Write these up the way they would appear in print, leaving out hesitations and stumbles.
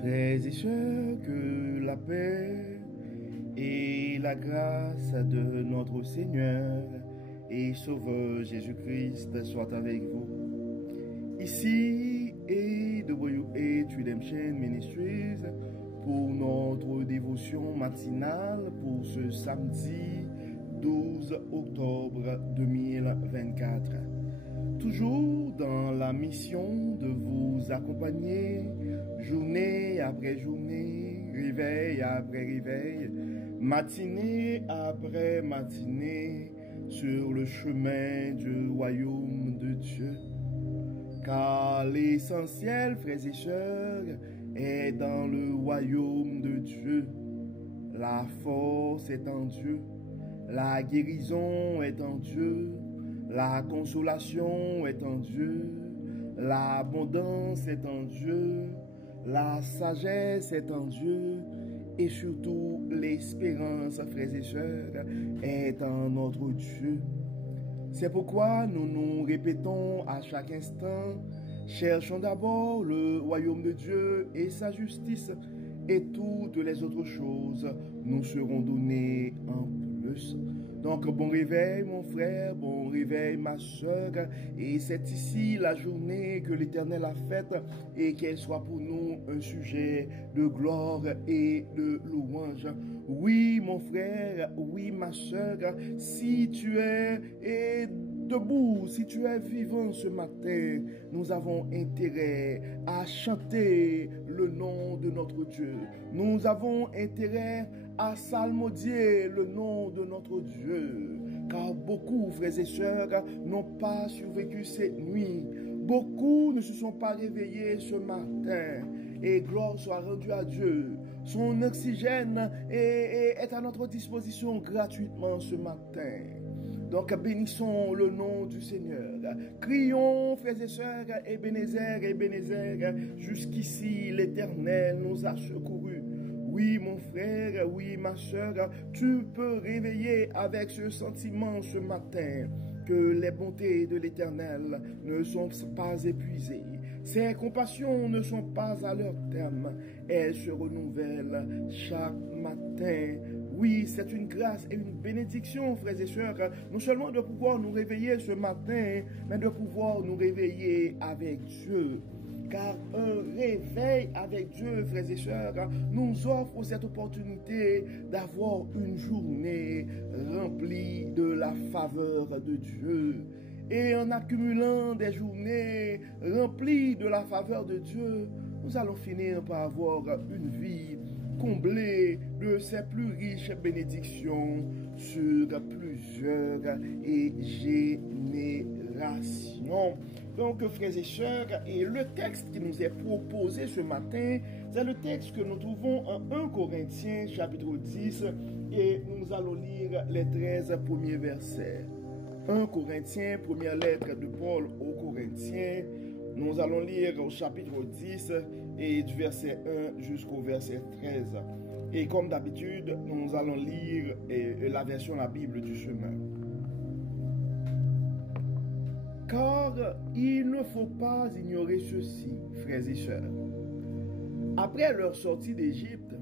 Frères et sœurs, que la paix et la grâce de notre Seigneur et Sauveur Jésus-Christ soient avec vous. Ici et AWH Redemption Ministries pour notre dévotion matinale pour ce samedi 12 octobre 2024. Toujours dans la mission de vous accompagner, journée après journée, réveil après réveil, matinée après matinée, sur le chemin du royaume de Dieu. Car l'essentiel, frères et sœurs, est dans le royaume de Dieu. La force est en Dieu, la guérison est en Dieu, la consolation est en Dieu, l'abondance est en Dieu, la sagesse est en Dieu, et surtout l'espérance, frères et sœurs, est en notre Dieu. C'est pourquoi nous nous répétons à chaque instant, cherchons d'abord le royaume de Dieu et sa justice, et toutes les autres choses nous seront données en plus. Donc, bon réveil, mon frère, bon réveil, ma soeur. Et c'est ici la journée que l'Éternel a faite et qu'elle soit pour nous un sujet de gloire et de louange. Oui, mon frère, oui, ma soeur, si tu es debout, si tu es vivant ce matin, nous avons intérêt à chanter le nom de notre Dieu. Nous avons intérêt à psalmodier le nom de notre Dieu. Car beaucoup, frères et sœurs, n'ont pas survécu cette nuit. Beaucoup ne se sont pas réveillés ce matin. Et gloire soit rendue à Dieu. Son oxygène est à notre disposition gratuitement ce matin. Donc bénissons le nom du Seigneur. Crions, frères et sœurs, Ebenezer, jusqu'ici l'Éternel nous a secourus. Oui, mon frère, oui, ma soeur, tu peux réveiller avec ce sentiment ce matin que les bontés de l'Éternel ne sont pas épuisées. Ses compassions ne sont pas à leur terme. Elles se renouvellent chaque matin. Oui, c'est une grâce et une bénédiction, frères et sœurs, non seulement de pouvoir nous réveiller ce matin, mais de pouvoir nous réveiller avec Dieu. Car un réveil avec Dieu, frères et sœurs, nous offre cette opportunité d'avoir une journée remplie de la faveur de Dieu. Et en accumulant des journées remplies de la faveur de Dieu, nous allons finir par avoir une vie comblée de ses plus riches bénédictions sur plusieurs générations. Donc, frères et sœurs, et le texte qui nous est proposé ce matin, c'est le texte que nous trouvons en 1 Corinthiens chapitre 10 et nous allons lire les 13 premiers versets. 1 Corinthiens, première lettre de Paul aux Corinthiens, nous allons lire au chapitre 10 et du verset 1 jusqu'au verset 13. Et comme d'habitude, nous allons lire la version la Bible du chemin. Car il ne faut pas ignorer ceci, frères et sœurs. Après leur sortie d'Égypte,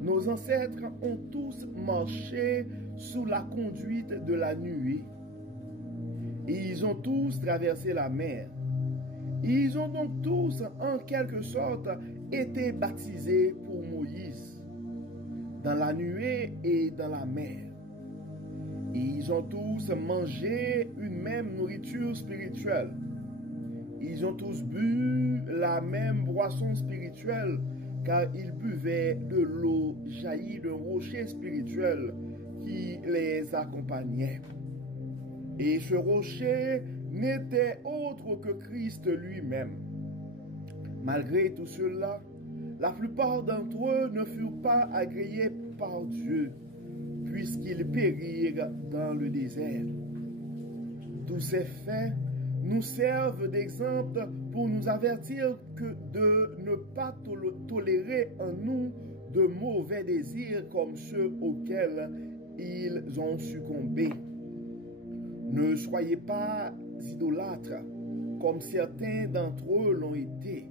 nos ancêtres ont tous marché sous la conduite de la nuée. Et ils ont tous traversé la mer. Ils ont donc tous, en quelque sorte, été baptisés pour Moïse, dans la nuée et dans la mer. Et ils ont tous mangé une même nourriture spirituelle. Ils ont tous bu la même boisson spirituelle, car ils buvaient de l'eau jaillie d'un rocher spirituel qui les accompagnait. Et ce rocher n'était autre que Christ lui-même. Malgré tout cela, la plupart d'entre eux ne furent pas agréés par Dieu, puisqu'ils périrent dans le désert. Tous ces faits nous servent d'exemple pour nous avertir que de ne pas tolérer en nous de mauvais désirs comme ceux auxquels ils ont succombé. Ne soyez pas idolâtres, comme certains d'entre eux l'ont été.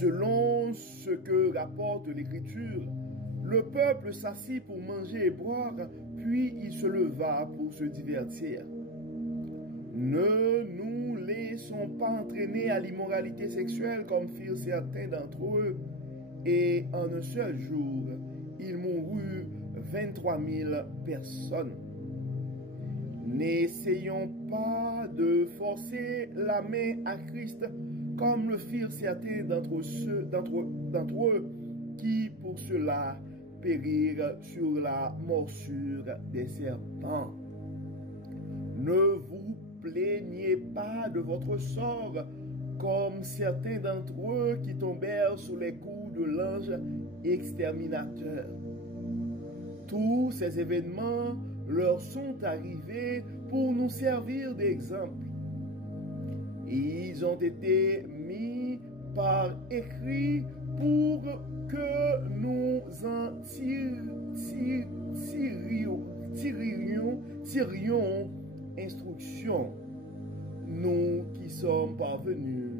selon ce que rapporte l'Écriture, le peuple s'assit pour manger et boire, puis il se leva pour se divertir. Ne nous laissons pas entraîner à l'immoralité sexuelle comme firent certains d'entre eux, et en un seul jour, il mourut 23 000 personnes. N'essayons pas de forcer la main à Christ comme le firent certains d'entre eux qui pour cela périrent sur la morsure des serpents. Ne vous plaignez pas de votre sort comme certains d'entre eux qui tombèrent sous les coups de l'ange exterminateur. Tous ces événements leur sont arrivés pour nous servir d'exemple. Ils ont été mis par écrit pour que nous en tirions instruction, nous qui sommes parvenus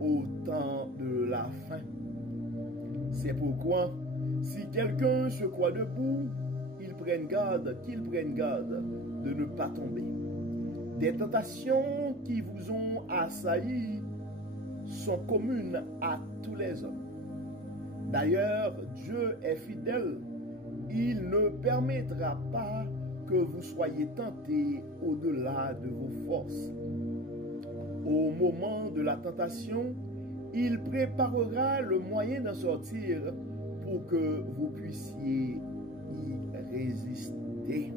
au temps de la fin. C'est pourquoi, si quelqu'un se croit debout, qu'il prenne garde de ne pas tomber. Des tentations qui vous ont assailli sont communes à tous les hommes. D'ailleurs, Dieu est fidèle. Il ne permettra pas que vous soyez tentés au-delà de vos forces. Au moment de la tentation, il préparera le moyen d'en sortir pour que vous puissiez y résister.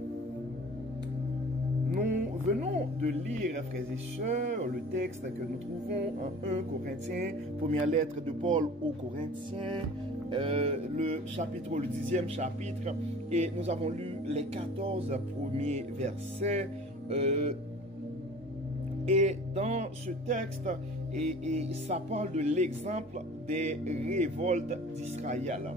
Nous venons de lire, frères et sœurs, le texte que nous trouvons en 1 Corinthiens, première lettre de Paul aux Corinthiens, le 10e chapitre, et nous avons lu les 14 premiers versets. Et dans ce texte, et ça parle de l'exemple des révoltes d'Israël.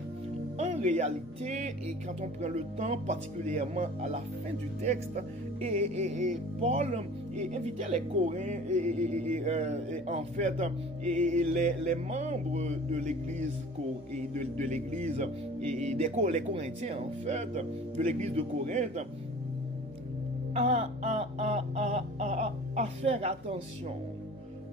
En réalité, et quand on prend le temps, particulièrement à la fin du texte, et Paul invitait les Corinthiens, en fait, et les membres de l'Église de l'Église et les Corinthiens, en fait, de l'Église de Corinthe, à faire attention.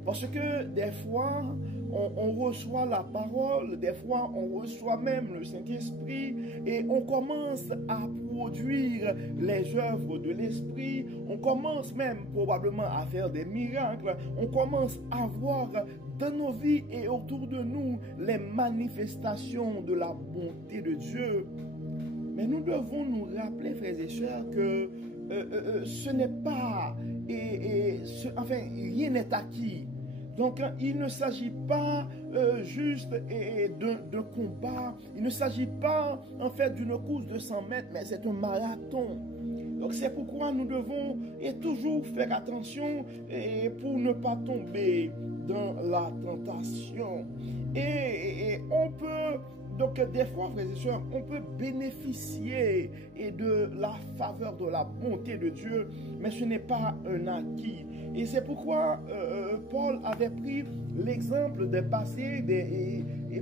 Parce que des fois, on reçoit la parole, des fois, on reçoit même le Saint-Esprit et on commence à produire les œuvres de l'Esprit. On commence même probablement à faire des miracles. On commence à voir dans nos vies et autour de nous les manifestations de la bonté de Dieu. Mais nous devons nous rappeler, frères et sœurs, que ce n'est pas, enfin, rien n'est acquis. Donc, il ne s'agit pas juste d'un combat. Il ne s'agit pas, en fait, d'une course de 100 mètres, mais c'est un marathon. Donc, c'est pourquoi nous devons toujours faire attention pour ne pas tomber dans la tentation. Et on peut... Donc, des fois, frères et sœurs, on peut bénéficier de la faveur, de la bonté de Dieu, mais ce n'est pas un acquis. Et c'est pourquoi Paul avait pris l'exemple des passés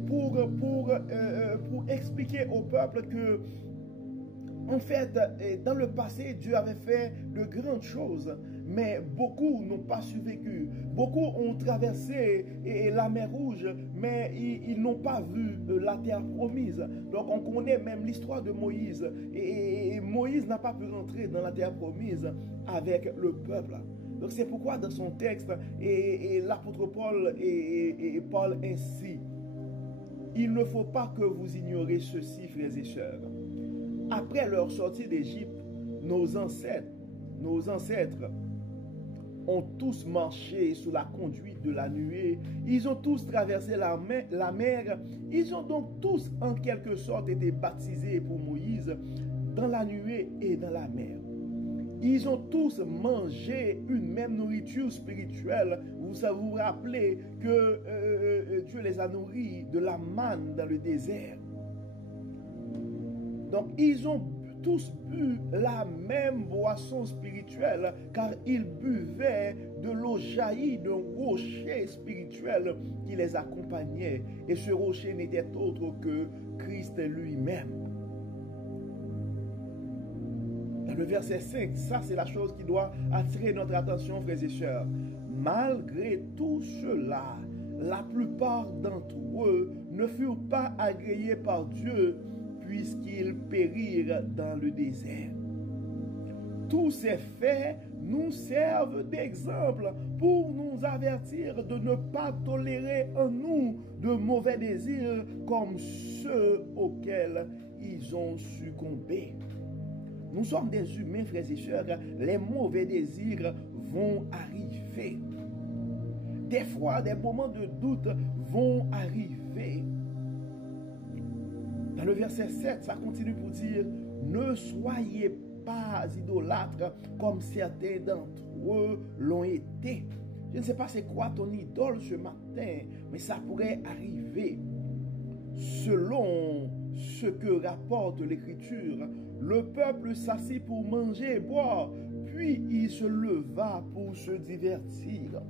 pour expliquer au peuple que, en fait, dans le passé, Dieu avait fait de grandes choses, mais beaucoup n'ont pas survécu. Beaucoup ont traversé la mer Rouge, mais ils n'ont pas vu la terre promise. Donc on connaît même l'histoire de Moïse. Et Moïse n'a pas pu rentrer dans la terre promise avec le peuple. Donc c'est pourquoi dans son texte, l'apôtre Paul parle ainsi. Il ne faut pas que vous ignoriez ceci, frères et sœurs. Après leur sortie d'Égypte, nos ancêtres ont tous marché sous la conduite de la nuée. Ils ont tous traversé la mer. Ils ont donc tous, en quelque sorte, été baptisés pour Moïse dans la nuée et dans la mer. Ils ont tous mangé une même nourriture spirituelle. Vous vous rappelez que Dieu les a nourris de la manne dans le désert. Donc, ils ont tous bu la même boisson spirituelle, car ils buvaient de l'eau jaillie d'un rocher spirituel qui les accompagnait. Et ce rocher n'était autre que Christ lui-même. Dans le verset 5, ça c'est la chose qui doit attirer notre attention, frères et sœurs. Malgré tout cela, la plupart d'entre eux ne furent pas agréés par Dieu puisqu'ils périrent dans le désert. Tous ces faits nous servent d'exemple pour nous avertir de ne pas tolérer en nous de mauvais désirs comme ceux auxquels ils ont succombé. Nous sommes des humains, frères et sœurs, les mauvais désirs vont arriver. Des fois, des moments de doute vont arriver. Dans le verset 7, ça continue pour dire, ne soyez pas idolâtres comme certains d'entre eux l'ont été. Je ne sais pas c'est quoi ton idole ce matin, mais ça pourrait arriver. Selon ce que rapporte l'Écriture, le peuple s'assit pour manger et boire, puis il se leva pour se divertir.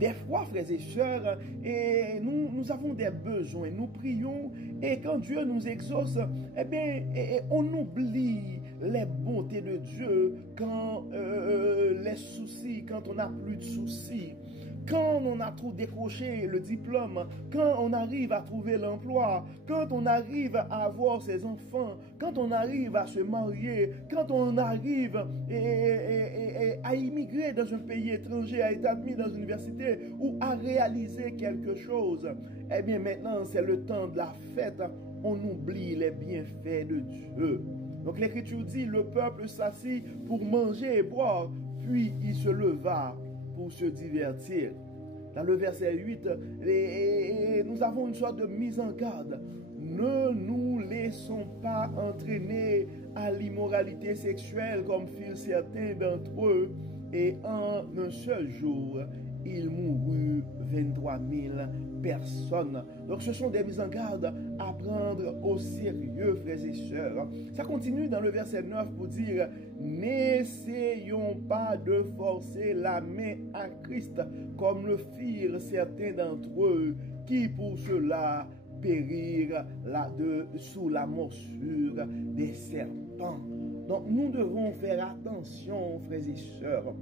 Des fois, frères et sœurs, et nous avons des besoins, nous prions, et quand Dieu nous exauce, eh bien, on oublie les bontés de Dieu quand les soucis, quand on n'a plus de soucis. Quand on a trop décroché le diplôme, quand on arrive à trouver l'emploi, quand on arrive à avoir ses enfants, quand on arrive à se marier, quand on arrive à immigrer dans un pays étranger, à être admis dans une université ou à réaliser quelque chose, eh bien maintenant c'est le temps de la fête, on oublie les bienfaits de Dieu. Donc l'Écriture dit, le peuple s'assit pour manger et boire, puis il se leva pour se divertir. Dans le verset 8, nous avons une sorte de mise en garde. Ne nous laissons pas entraîner à l'immoralité sexuelle comme firent certains d'entre eux. Et en un seul jour, il mourut 23 000 personnes. Donc ce sont des mises en garde à prendre au sérieux, frères et sœurs. Ça continue dans le verset 9 pour dire, n'essayons pas de forcer la main à Christ comme le firent certains d'entre eux qui pour cela périrent sous la morsure des serpents. Donc nous devons faire attention, frères et sœurs.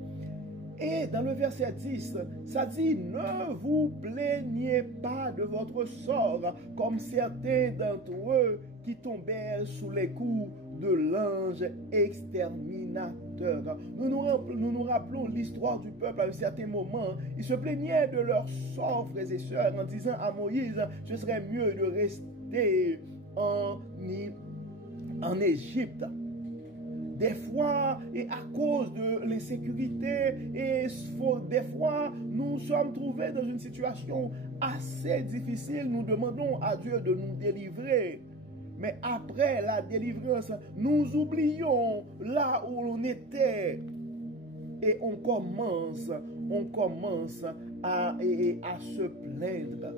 Et dans le verset 10, ça dit, ne vous plaignez pas de votre sort, comme certains d'entre eux qui tombèrent sous les coups de l'ange exterminateur. Nous nous rappelons l'histoire du peuple à un certain moment. Ils se plaignaient de leur sort, frères et sœurs, en disant à Moïse, ce serait mieux de rester en Égypte. Des fois, et à cause de l'insécurité, et des fois, nous sommes trouvés dans une situation assez difficile. Nous demandons à Dieu de nous délivrer. Mais après la délivrance, nous oublions là où l'on était. Et on commence à se plaindre.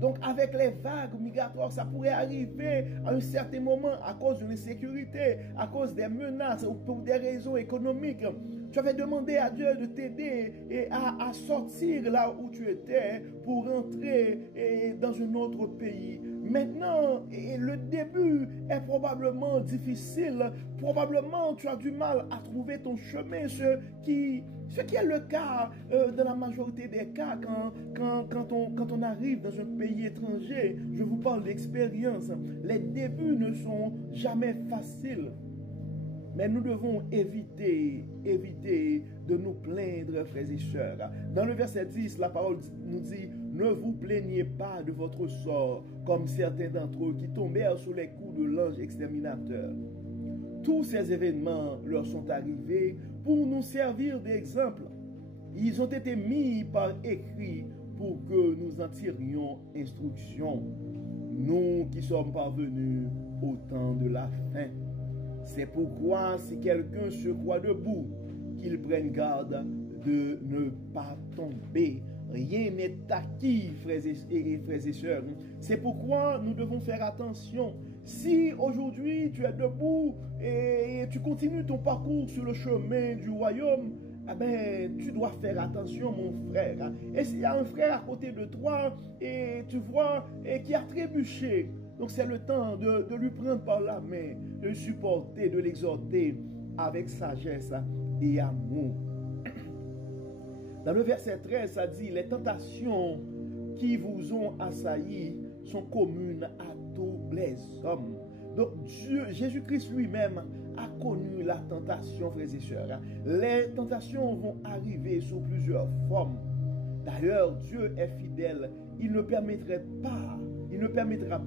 Donc avec les vagues migratoires, ça pourrait arriver à un certain moment à cause de l'insécurité, à cause des menaces ou pour des raisons économiques. Tu avais demandé à Dieu de t'aider à sortir là où tu étais pour rentrer dans un autre pays. Maintenant, le début est probablement difficile. Probablement, tu as du mal à trouver ton chemin, ce qui est le cas dans la majorité des cas quand on arrive dans un pays étranger. Je vous parle d'expérience. Les débuts ne sont jamais faciles. Mais nous devons éviter de nous plaindre, frères et sœurs. Dans le verset 10, la parole nous dit, ne vous plaignez pas de votre sort, comme certains d'entre eux qui tombèrent sous les coups de l'ange exterminateur. Tous ces événements leur sont arrivés pour nous servir d'exemple. Ils ont été mis par écrit pour que nous en tirions instruction. Nous qui sommes parvenus au temps de la fin. C'est pourquoi si quelqu'un se croit debout, qu'il prenne garde de ne pas tomber. Rien n'est acquis, frères et sœurs. C'est pourquoi nous devons faire attention. Si aujourd'hui tu es debout et tu continues ton parcours sur le chemin du royaume, eh ben, tu dois faire attention, mon frère. Et s'il y a un frère à côté de toi et tu vois et qui a trébuché, donc c'est le temps de lui prendre par la main, de le supporter, de l'exhorter avec sagesse et amour. Dans le verset 13, ça dit, les tentations qui vous ont assailli sont communes à tous les hommes. Donc Jésus-Christ lui-même a connu la tentation, frères et sœurs. Les tentations vont arriver sous plusieurs formes. D'ailleurs, Dieu est fidèle. Il ne permettra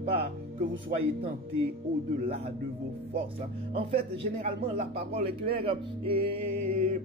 pas que vous soyez tentés au-delà de vos forces. En fait, généralement, la parole est claire et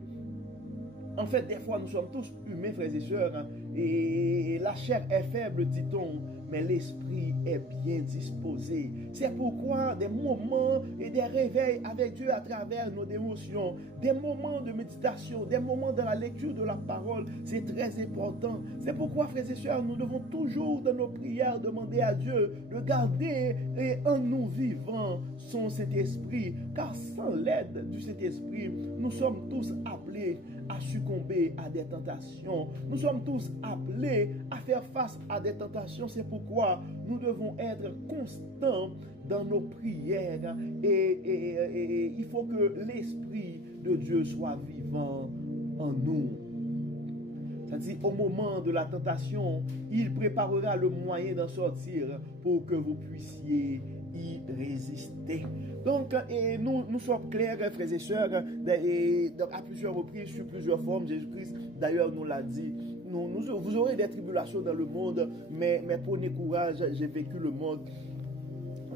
en fait, des fois, nous sommes tous humains, frères et sœurs, et la chair est faible, dit-on, mais l'esprit est bien disposé. C'est pourquoi des moments et des réveils avec Dieu à travers nos émotions, des moments de méditation, des moments dans la lecture de la parole, c'est très important. C'est pourquoi, frères et sœurs, nous devons toujours dans nos prières demander à Dieu de garder en nous vivant son Saint-Esprit, car sans l'aide du Saint-Esprit, nous sommes tous appelés à succomber à des tentations. Nous sommes tous appelés à faire face à des tentations. C'est pourquoi nous devons être constants dans nos prières et il faut que l'Esprit de Dieu soit vivant en nous. C'est-à-dire, au moment de la tentation, il préparera le moyen d'en sortir pour que vous puissiez y résister. Donc, nous sommes clairs, frères et sœurs, à plusieurs reprises, sur plusieurs formes. Jésus-Christ, d'ailleurs, nous l'a dit. Vous aurez des tribulations dans le monde, mais prenez courage, j'ai vécu le monde.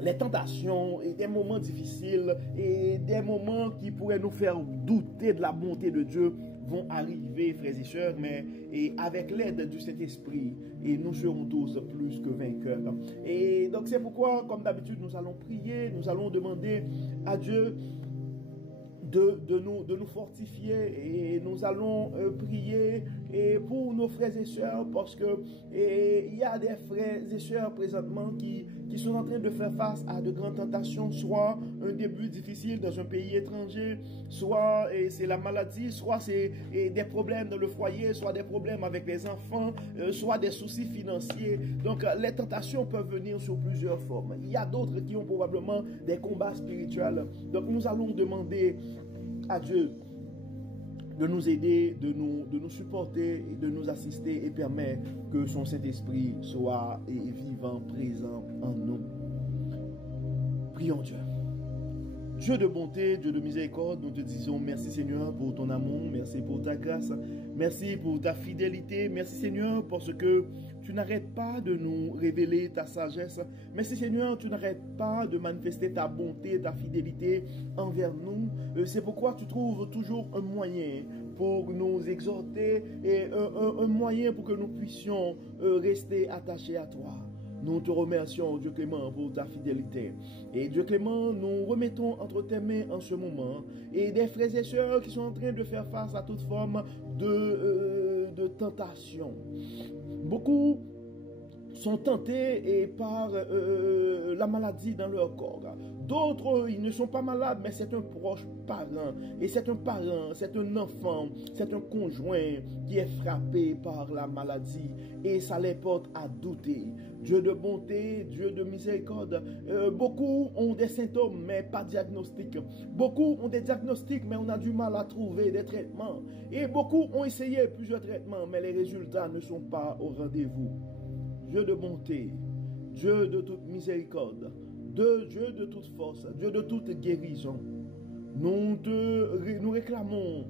Les tentations et des moments difficiles et des moments qui pourraient nous faire douter de la bonté de Dieu vont arriver, frères et sœurs, mais avec l'aide du Saint-Esprit, et nous serons tous plus que vainqueurs. Et donc c'est pourquoi, comme d'habitude, nous allons prier, nous allons demander à Dieu de nous fortifier, et nous allons prier pour nos frères et sœurs, parce que il y a des frères et sœurs présentement qui sont en train de faire face à de grandes tentations, soit un début difficile dans un pays étranger, soit c'est la maladie, soit c'est des problèmes dans le foyer, soit des problèmes avec les enfants, soit des soucis financiers. Donc les tentations peuvent venir sous plusieurs formes. Il y a d'autres qui ont probablement des combats spirituels. Donc nous allons demander à Dieu de nous aider, de nous supporter, de nous assister et permettre que son Saint-Esprit soit vivant, présent en nous. Prions Dieu. Dieu de bonté, Dieu de miséricorde, nous te disons merci Seigneur pour ton amour, merci pour ta grâce, merci pour ta fidélité, merci Seigneur parce que tu n'arrêtes pas de nous révéler ta sagesse, merci Seigneur, tu n'arrêtes pas de manifester ta bonté, ta fidélité envers nous, c'est pourquoi tu trouves toujours un moyen pour nous exhorter et un moyen pour que nous puissions rester attachés à toi. Nous te remercions, Dieu clément, pour ta fidélité. Et Dieu clément, nous remettons entre tes mains en ce moment et des frères et sœurs qui sont en train de faire face à toute forme de tentation. Beaucoup sont tentés par la maladie dans leur corps. D'autres, ils ne sont pas malades, mais c'est un proche parent. Et c'est un parent, c'est un enfant, c'est un conjoint qui est frappé par la maladie. Et ça les porte à douter. Dieu de bonté, Dieu de miséricorde. Beaucoup ont des symptômes, mais pas de diagnostic. Beaucoup ont des diagnostics, mais on a du mal à trouver des traitements. Et beaucoup ont essayé plusieurs traitements, mais les résultats ne sont pas au rendez-vous. Dieu de bonté, Dieu de toute miséricorde, Dieu de toute force, Dieu de toute guérison, nous réclamons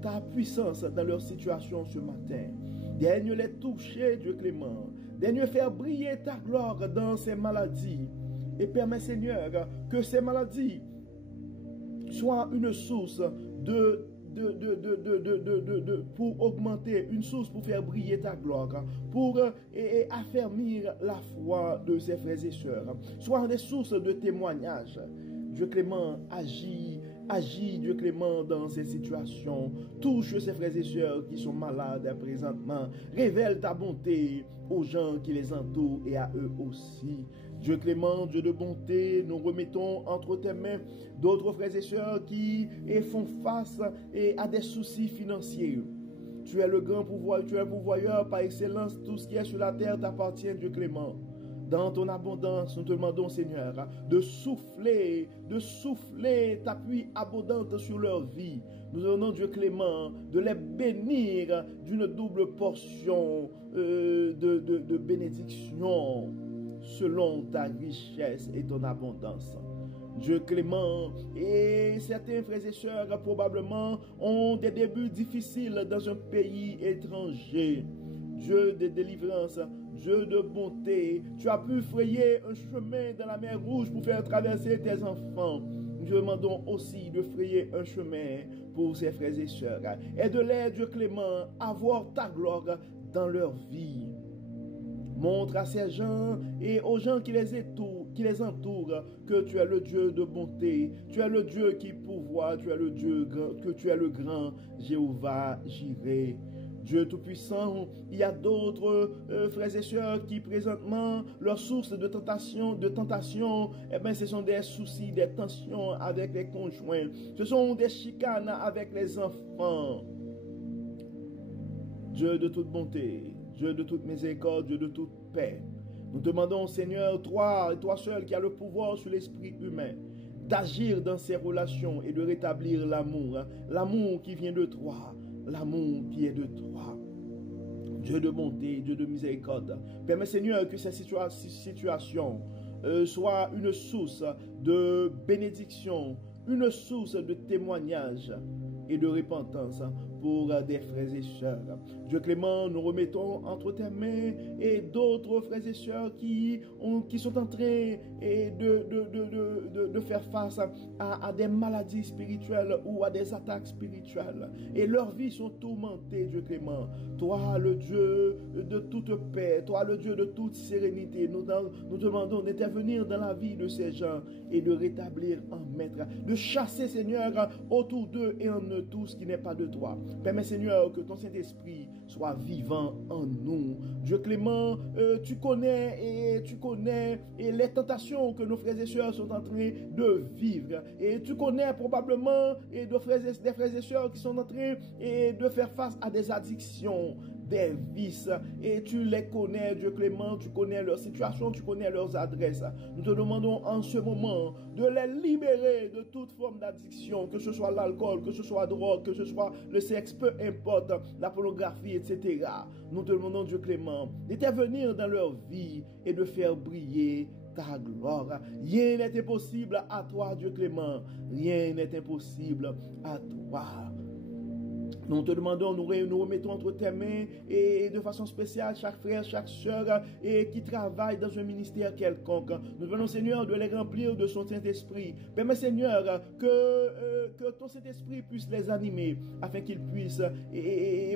ta puissance dans leur situation ce matin. Daigne les toucher, Dieu clément. Daigne faire briller ta gloire dans ces maladies. Et permets, Seigneur, que ces maladies soient une source pour augmenter, une source pour faire briller ta gloire, pour affermir la foi de ses frères et sœurs, soit des sources de témoignage. Dieu clément, agit Agis, Dieu clément, dans ces situations. Touche ces frères et sœurs qui sont malades présentement. Révèle ta bonté aux gens qui les entourent et à eux aussi. Dieu clément, Dieu de bonté, nous remettons entre tes mains d'autres frères et sœurs qui font face à des soucis financiers. Tu es le grand pouvoir, tu es le pourvoyeur par excellence. Tout ce qui est sur la terre t'appartient, Dieu clément. Dans ton abondance, nous te demandons, Seigneur, de souffler ta pluie abondante sur leur vie. Nous demandons, Dieu clément, de les bénir d'une double portion de bénédiction selon ta richesse et ton abondance. Dieu clément, et certains frères et sœurs probablement ont des débuts difficiles dans un pays étranger. Dieu de délivrance, Dieu de bonté, tu as pu frayer un chemin dans la mer Rouge pour faire traverser tes enfants. Nous demandons aussi de frayer un chemin pour ces frères et sœurs. Aide-les, Dieu clément, à voir ta gloire dans leur vie. Montre à ces gens et aux gens qui les entourent que tu es le Dieu de bonté, tu es le Dieu qui pourvoit, tu es le Dieu que tu es le grand Jéhovah Jireh. Dieu Tout-Puissant, il y a d'autres frères et sœurs qui présentement, leur source de tentation, ce sont des soucis, des tensions avec les conjoints. Ce sont des chicanes avec les enfants. Dieu de toute bonté, Dieu de toute miséricorde, Dieu de toute paix. Nous demandons, Seigneur, toi et toi seul qui as le pouvoir sur l'esprit humain, d'agir dans ces relations et de rétablir l'amour. L'amour qui vient de toi. L'amour qui est de toi. Dieu de bonté, Dieu de miséricorde. Permets, Seigneur, que ces situations soient une source de bénédiction, une source de témoignage et de repentance pour des frères et sœurs. Dieu clément, nous remettons entre tes mains et d'autres frères et sœurs qui sont en train de faire face à des maladies spirituelles ou à des attaques spirituelles. Et leurs vies sont tourmentées, Dieu clément. Toi, le Dieu de toute paix, toi, le Dieu de toute sérénité, nous demandons d'intervenir dans la vie de ces gens et de rétablir en maître, de chasser, Seigneur, autour d'eux et en eux tout ce qui n'est pas de toi. Permets, Seigneur, que ton Saint-Esprit soit vivant en nous. Dieu clément, tu connais les tentations que nos frères et sœurs sont en train de vivre. Et tu connais probablement des frères et sœurs qui sont en train de faire face à des addictions, des vices, et tu les connais, Dieu clément, tu connais leur situation, tu connais leurs adresses. Nous te demandons en ce moment de les libérer de toute forme d'addiction, que ce soit l'alcool, que ce soit la drogue, que ce soit le sexe, peu importe, la pornographie, etc. Nous te demandons, Dieu clément, d'intervenir dans leur vie et de faire briller ta gloire. Rien n'est impossible à toi, Dieu clément. Rien n'est impossible à toi. Nous te demandons, nous remettons entre tes mains et de façon spéciale chaque frère, chaque sœur qui travaille dans un ministère quelconque. Nous demandons, Seigneur, de les remplir de son Saint-Esprit. Permets, Seigneur, que ton Saint-Esprit puisse les animer afin qu'ils puissent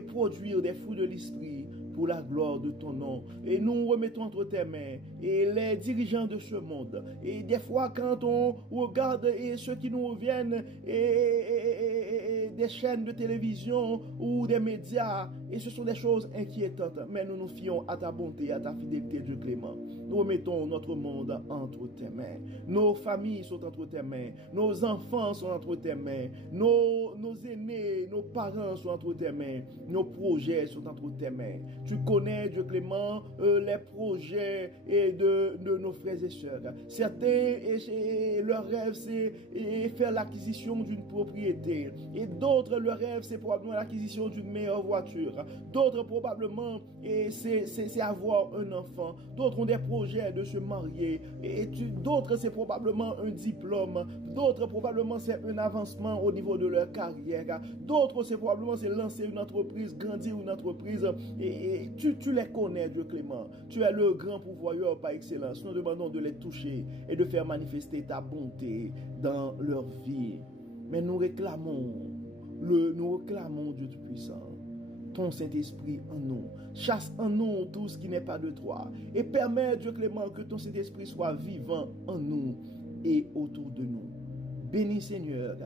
produire des fruits de l'Esprit pour la gloire de ton nom. Et nous remettons entre tes mains et les dirigeants de ce monde. Et des fois, quand on regarde ceux qui nous reviennent des chaînes de télévision ou des médias, et ce sont des choses inquiétantes, mais nous nous fions à ta bonté, à ta fidélité, Dieu clément. Nous remettons notre monde entre tes mains. Nos familles sont entre tes mains. Nos enfants sont entre tes mains. Nos aînés, nos parents sont entre tes mains. Nos projets sont entre tes mains. Tu connais, Dieu clément, les projets de nos frères et sœurs. Certains, leur rêve, c'est faire l'acquisition d'une propriété. Et d'autres, leur rêve, c'est probablement l'acquisition d'une meilleure voiture. D'autres, probablement, c'est avoir un enfant. D'autres ont des projets de se marier. D'autres, c'est probablement un diplôme. D'autres, probablement, c'est un avancement au niveau de leur carrière. D'autres, c'est probablement lancer une entreprise, grandir une entreprise. Et tu les connais, Dieu clément. Tu es le grand pourvoyeur par excellence. Nous demandons de les toucher et de faire manifester ta bonté dans leur vie. Mais nous réclamons, Dieu Tout-Puissant, ton Saint-Esprit en nous. Chasse en nous tout ce qui n'est pas de toi. Et permets, Dieu clément, que ton Saint-Esprit soit vivant en nous et autour de nous. Bénis, Seigneur,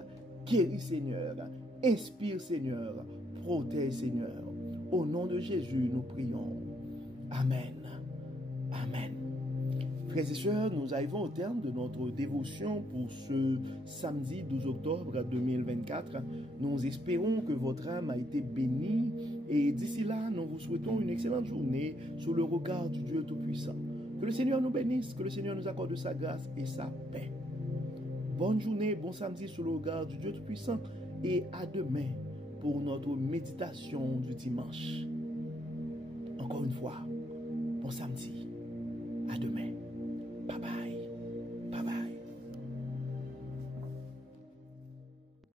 Guéris, Seigneur. Inspire, Seigneur. Protège, Seigneur. Au nom de Jésus, nous prions. Amen. Amen. Frères et sœurs, nous arrivons au terme de notre dévotion pour ce samedi 12 octobre 2024. Nous espérons que votre âme a été bénie et d'ici là, nous vous souhaitons une excellente journée sous le regard du Dieu Tout-Puissant. Que le Seigneur nous bénisse, que le Seigneur nous accorde sa grâce et sa paix. Bonne journée, bon samedi sous le regard du Dieu Tout-Puissant et à demain pour notre méditation du dimanche. Encore une fois, bon samedi, à demain.